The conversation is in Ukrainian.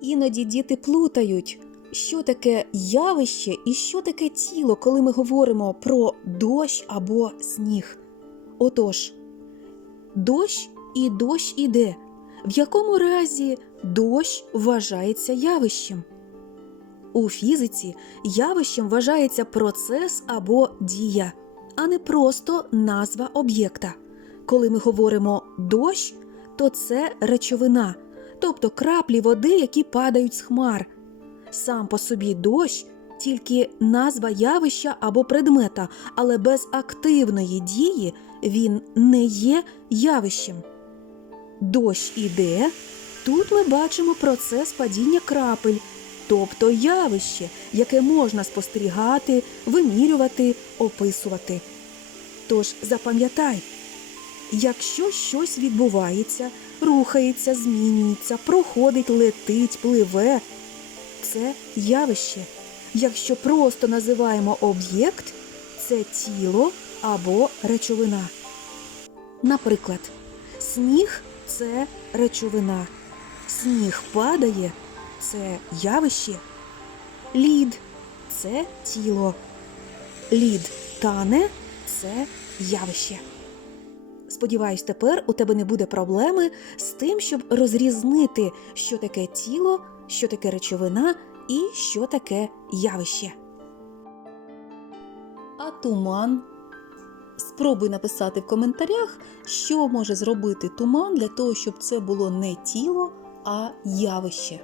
Іноді діти плутають, що таке явище і що таке тіло, коли ми говоримо про дощ або сніг. Отож, дощ і дощ іде. В якому разі дощ вважається явищем? У фізиці явищем вважається процес або дія, а не просто назва об'єкта. Коли ми говоримо дощ, то це речовина, тобто краплі води, які падають з хмар. Сам по собі дощ тільки назва явища або предмета, але без активної дії він не є явищем. Дощ іде. Тут ми бачимо процес падіння крапель, тобто явище, яке можна спостерігати, вимірювати, описувати. Тож запам'ятай, якщо щось відбувається, рухається, змінюється, проходить, летить, пливе, це явище. Якщо просто називаємо об'єкт, це тіло або речовина. Наприклад, сніг це речовина, сніг падає це явище, лід це тіло, лід тане це явище. Сподіваюсь, тепер у тебе не буде проблеми з тим, щоб розрізнити, що таке тіло, що таке речовина і що таке явище. А туман. Спробуй написати в коментарях, що може зробити туман для того, щоб це було не тіло, а явище.